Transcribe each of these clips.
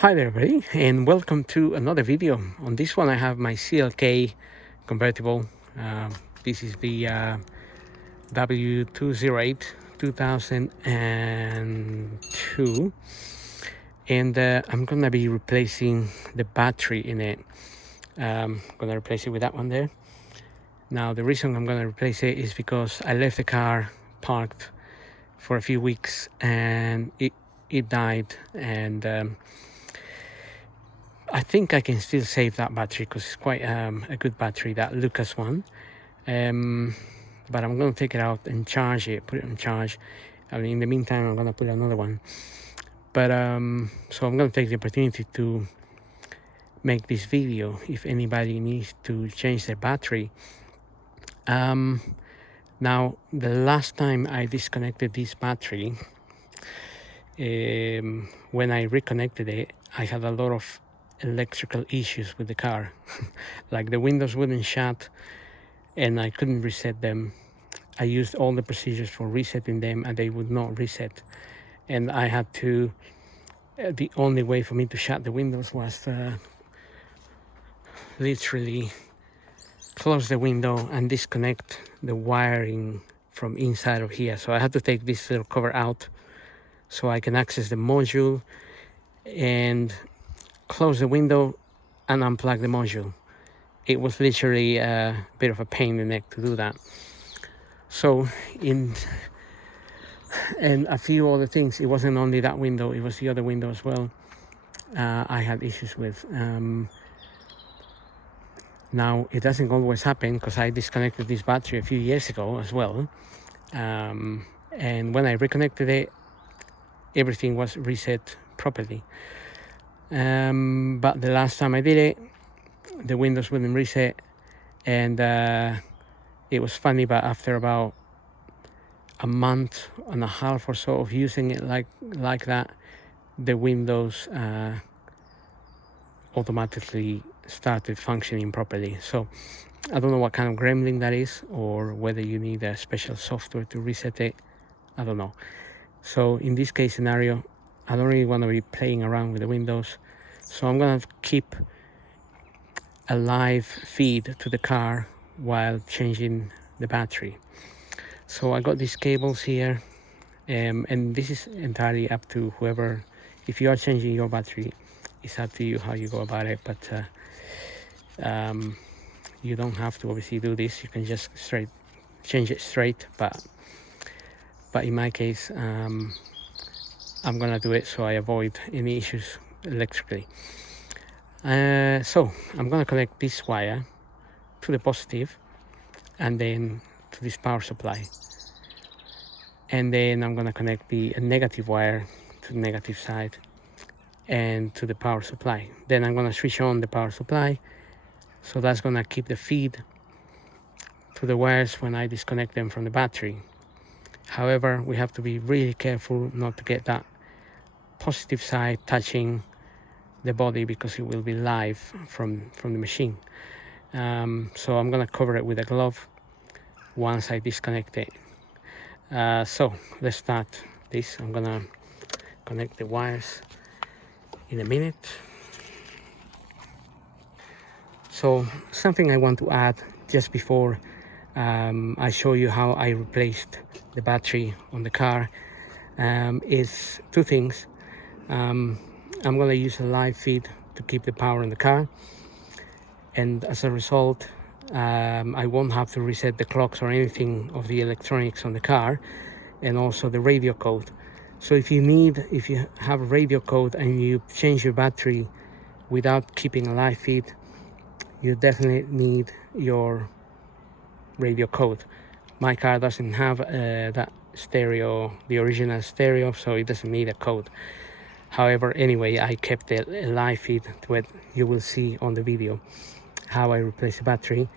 Hi there everybody, and welcome to another video. On this one I have my CLK convertible. This is the W208 2002, and I'm gonna be replacing the battery in it. I'm gonna replace it with that one there. Now the reason I'm gonna replace it is because I left the car parked for a few weeks and it died, and I think I can still save that battery because it's quite a good battery, that Lucas one. But I'm going to take it out and charge it, put it on charge. I mean, in the meantime, I'm going to put another one. But so I'm going to take the opportunity to make this video if anybody needs to change their battery. Now, the last time I disconnected this battery, when I reconnected it, I had a lot of electrical issues with the car. Like the windows wouldn't shut and I couldn't reset them. I used all the procedures for resetting them and they would not reset, and I had to the only way for me to shut the windows was literally close the window and disconnect the wiring from inside of here. So I had to take this little cover out so I can access the module and close the window and unplug the module. It was literally a bit of a pain in the neck to do that. So and a few other things. It wasn't only that window, it was the other window as well. I had issues with. Now it doesn't always happen because I disconnected this battery a few years ago as well. And when I reconnected it, everything was reset properly. But the last time I did it, the windows wouldn't reset, and it was funny, but after about a month and a half or so of using it like that, the windows automatically started functioning properly. So I don't know what kind of gremlin that is, or whether you need a special software to reset it. I don't know. So in this case scenario, I don't really want to be playing around with the windows, so I'm gonna keep a live feed to the car while changing the battery. So I got these cables here, and this is entirely up to whoever. If you are changing your battery, it's up to you how you go about it, but you don't have to obviously do this. You can just change it straight, but in my case, I'm gonna do it so I avoid any issues electrically. So I'm gonna connect this wire to the positive and then to this power supply, and then I'm gonna connect the negative wire to the negative side and to the power supply. Then I'm gonna switch on the power supply, so that's gonna keep the feed to the wires when I disconnect them from the battery. However, we have to be really careful not to get that positive side touching the body because it will be live from the machine. So I'm gonna cover it with a glove once I disconnect it. So let's start this. I'm gonna connect the wires in a minute. So something I want to add just before I show you how I replaced the battery on the car is two things. I'm going to use a live feed to keep the power in the car, and as a result I won't have to reset the clocks or anything of the electronics on the car, and also the radio code. So if you have a radio code and you change your battery without keeping a live feed, you definitely need your radio code. My car doesn't have that stereo, the original stereo, so it doesn't need a code. However, anyway, I kept a live feed to it. You will see on the video how I replace the battery.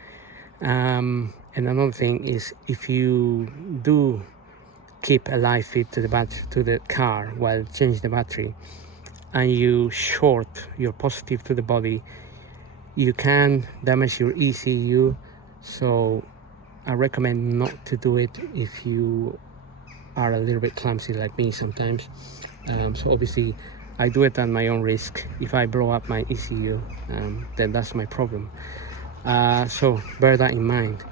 And another thing is, if you do keep a live feed to the car while changing the battery, and you short your positive to the body, you can damage your ECU. So I recommend not to do it if you are a little bit clumsy like me sometimes. So obviously I do it at my own risk. If I blow up my ECU, then that's my problem. So bear that in mind.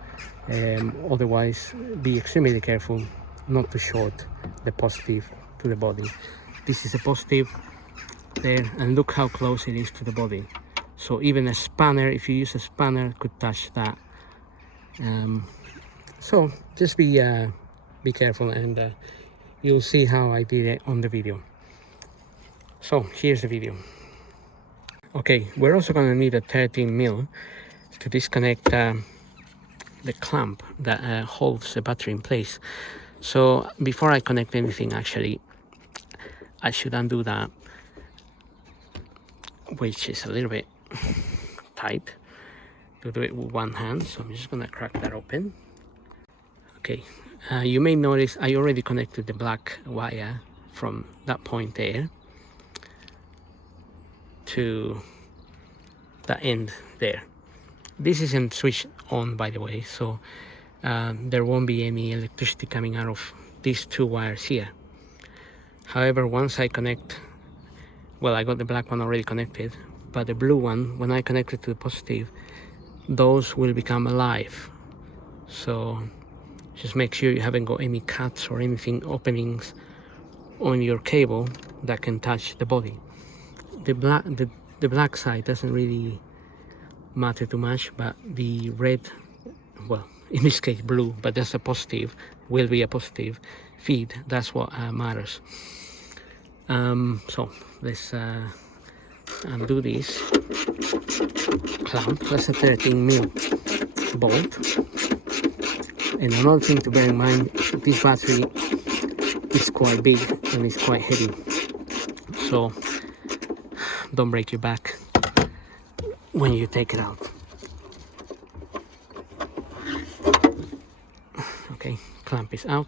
Otherwise, be extremely careful not to short the positive to the body. This is a positive there, and look how close it is to the body. So even a spanner, if you use a spanner, could touch that. So just be careful, and you'll see how I did it on the video. So here's the video. Okay, we're also going to need a 13 mil to disconnect the clamp that holds the battery in place. So before I connect anything, actually, I should undo that, which is a little bit tight to do it with one hand. So I'm just gonna crack that open. Okay, you may notice I already connected the black wire from that point there to the end there. This isn't switched on, by the way, so there won't be any electricity coming out of these two wires here. However, once I connect, well, I got the black one already connected, but the blue one, when I connect it to the positive, those will become alive. So just make sure you haven't got any cuts or anything, openings on your cable that can touch the body. The black side doesn't really matter too much, but the red, well, in this case blue, but that's a positive, will be a positive feed. That's what matters. So let's undo this clamp. That's a 13 mil bolt. And another thing to bear in mind, this battery is quite big and it's quite heavy, so don't break your back when you take it out. Okay, clamp is out.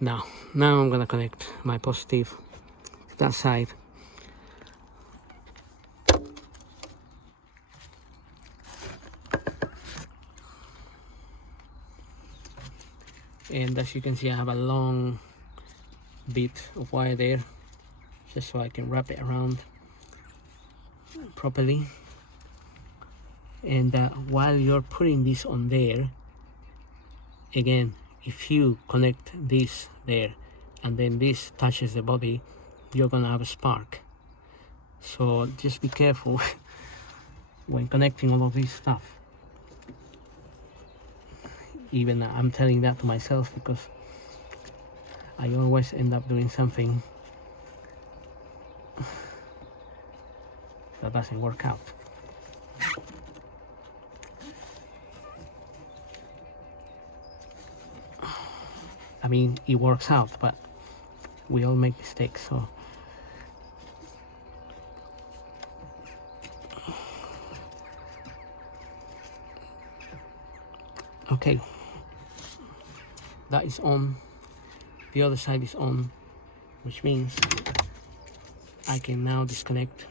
Now I'm gonna connect my positive to that side. And as you can see, I have a long bit of wire there, just so I can wrap it around properly. And while you're putting this on there, again, if you connect this there and then this touches the body, you're gonna have a spark. So just be careful when connecting all of this stuff. Even I'm telling that to myself, because I always end up doing something that doesn't work out. I mean, it works out, but we all make mistakes, so okay, that is on. The other side is on, which means I can now disconnect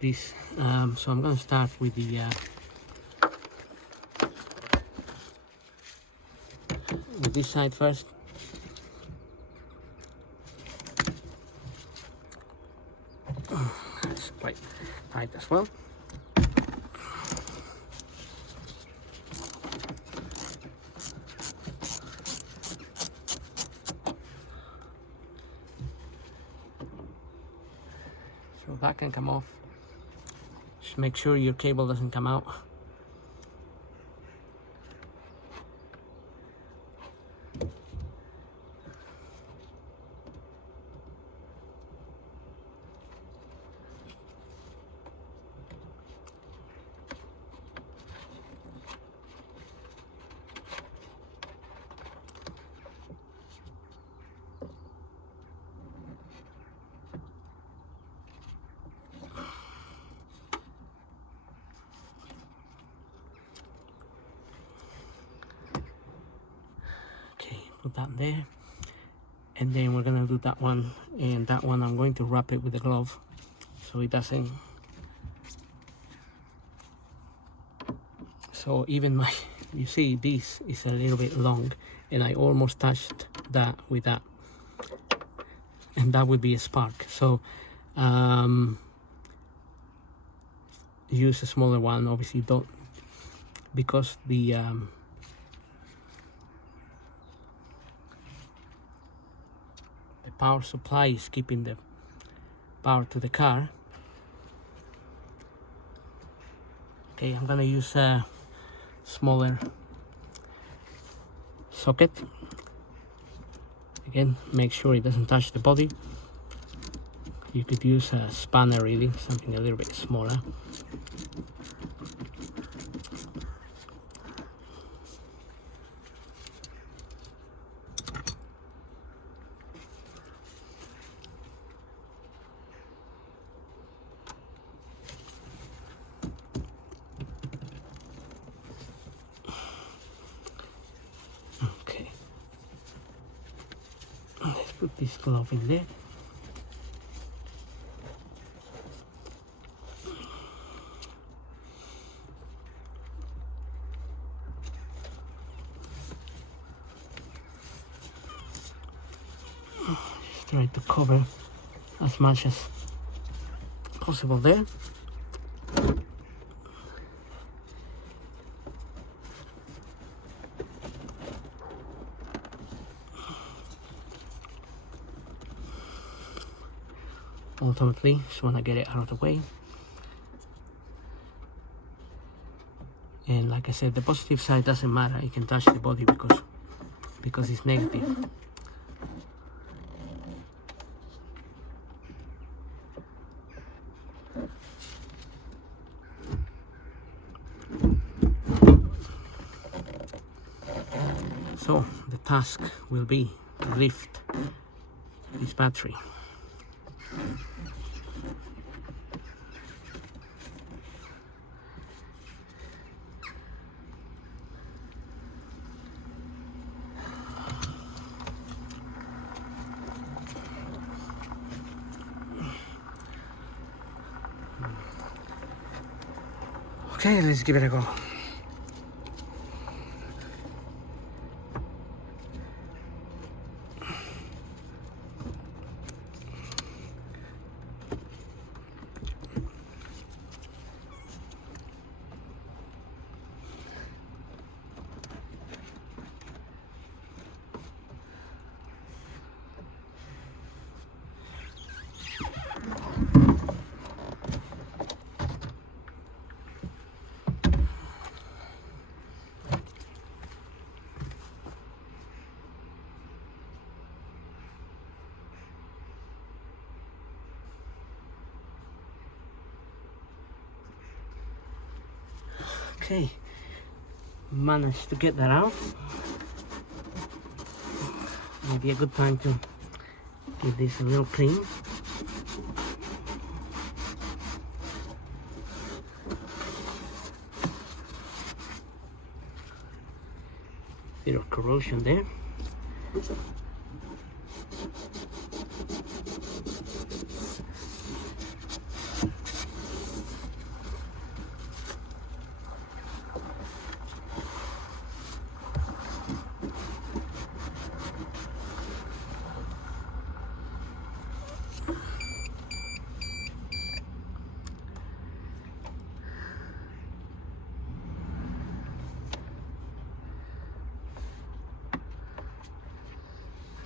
this. So I'm going to start with the with this side first. That's quite tight as well. So that can come off. Just make sure your cable doesn't come out. Put that there, and then we're gonna do that one, and that one I'm going to wrap it with a glove so it doesn't, so even you see this is a little bit long, and I almost touched that with that, and that would be a spark. So use a smaller one. Obviously don't, because the power supply is keeping the power to the car. Okay, I'm gonna use a smaller socket. Again, make sure it doesn't touch the body. You could use a spanner, really, something a little bit smaller. Okay, let's put this glove in there. Just try to cover as much as possible there. Ultimately, just want to get it out of the way. And like I said, the positive side doesn't matter. You can touch the body because it's negative. So the task will be to lift this battery. Okay, let's give it a go. Okay, managed to get that out. Maybe a good time to give this a little clean. Bit of corrosion there.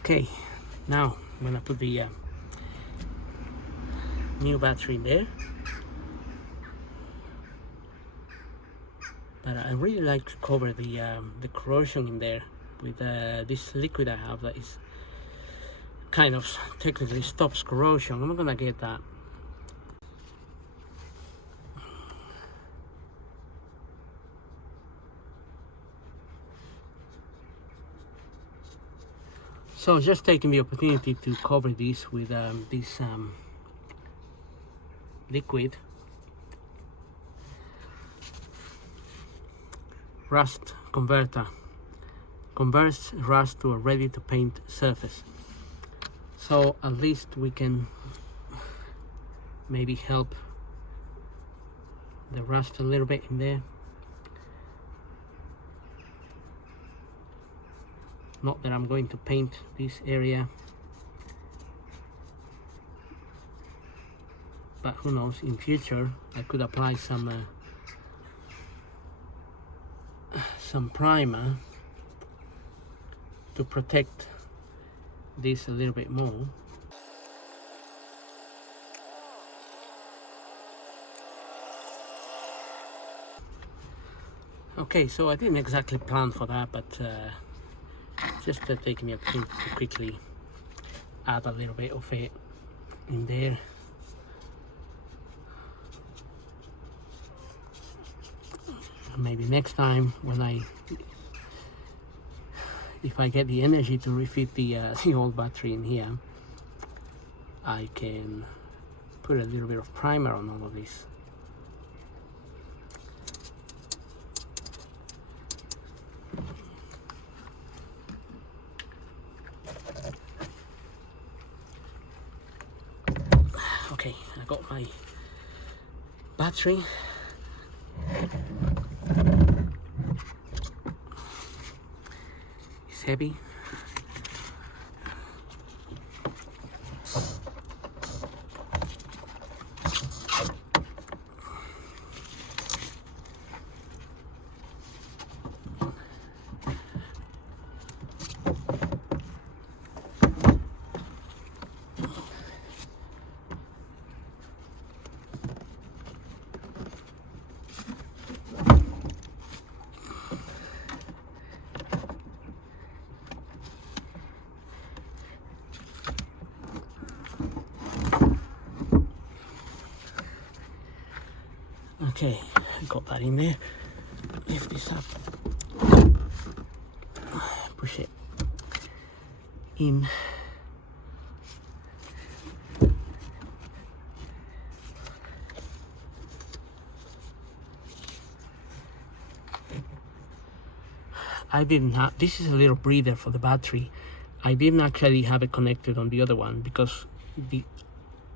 Okay, now I'm gonna put the new battery in there. But I really like to cover the corrosion in there with this liquid I have that is kind of technically stops corrosion. I'm gonna get that. So just taking the opportunity to cover this with this liquid. Rust converter. Converts rust to a ready to paint surface. So at least we can maybe help the rust a little bit in there. Not that I'm going to paint this area, but who knows, in future I could apply some primer to protect this a little bit more. Okay, so I didn't exactly plan for that, but just taking the opportunity to quickly add a little bit of it in there. Maybe next time when if I get the energy to refit the old battery in here, I can put a little bit of primer on all of this. Okay, I got my battery. It's heavy. Okay, I got that in there. Lift this up, push it in. I didn't have, this is a little breather for the battery. I didn't actually have it connected on the other one because the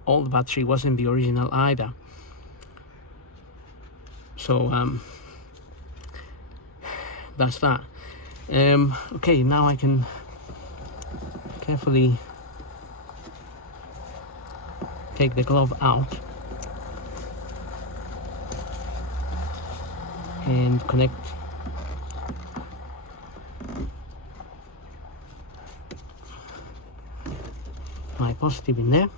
old battery wasn't the original either. So that's that. Okay, now I can carefully take the glove out and connect my positive in there.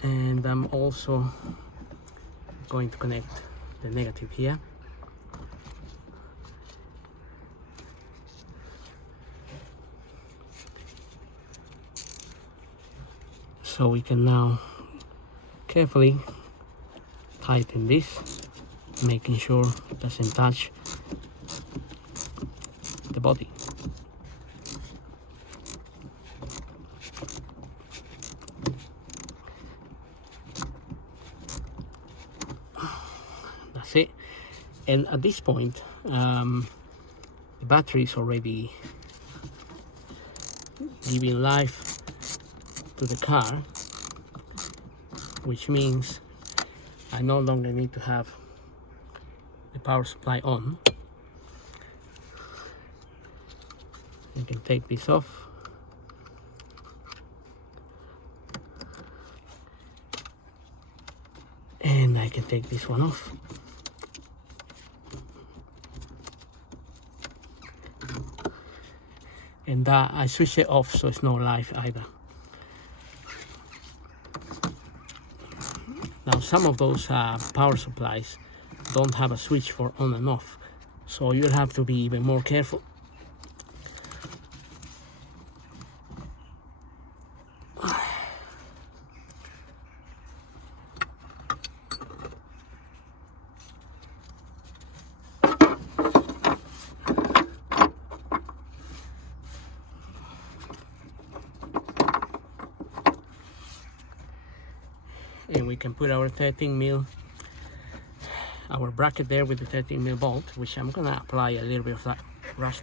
And I'm also going to connect the negative here. So we can now carefully tighten this, making sure it doesn't touch the body. That's it. And at this point, the battery is already giving life to the car, which means I no longer need to have the power supply on. You can take this off. And I can take this one off. And that I switch it off so it's no life either. Now some of those power supplies don't have a switch for on and off, so you'll have to be even more careful. And we can put our 13mm, our bracket there with the 13mm bolt, which I'm gonna apply a little bit of that rust.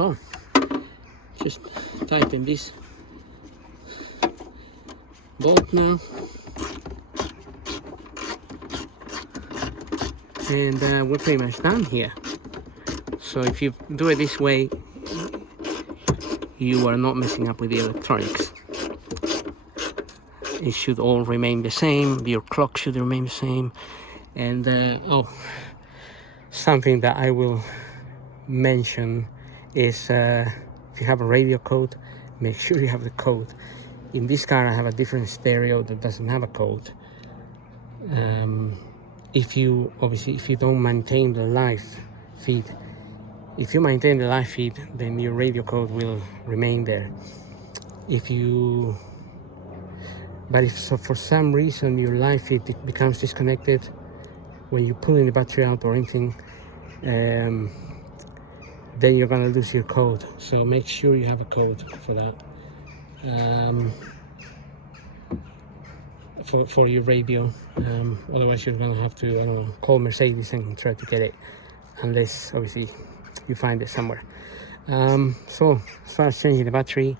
So just tighten this bolt now, and we're pretty much done here. So if you do it this way, you are not messing up with the electronics. It should all remain the same, your clock should remain the same. And something that I will mention is if you have a radio code, make sure you have the code. In this car I have a different stereo that doesn't have a code. If you don't maintain the live feed, if you maintain the live feed, then your radio code will remain there. But if for some reason your live feed becomes disconnected when you pull in the battery out or anything, then you're gonna lose your code. So make sure you have a code for that, for your radio. Otherwise you're gonna have to, I don't know, call Mercedes and try to get it, unless obviously you find it somewhere. So as far as changing the battery,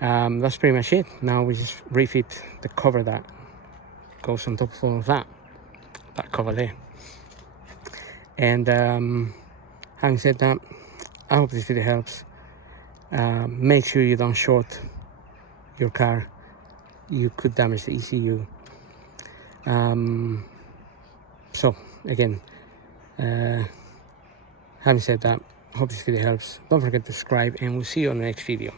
that's pretty much it. Now we just refit the cover that goes on top of all of that cover there. And having said that, I hope this video helps. Make sure you don't short your car. You could damage the ECU. So again, having said that, hope this video helps. Don't forget to subscribe, and we'll see you on the next video.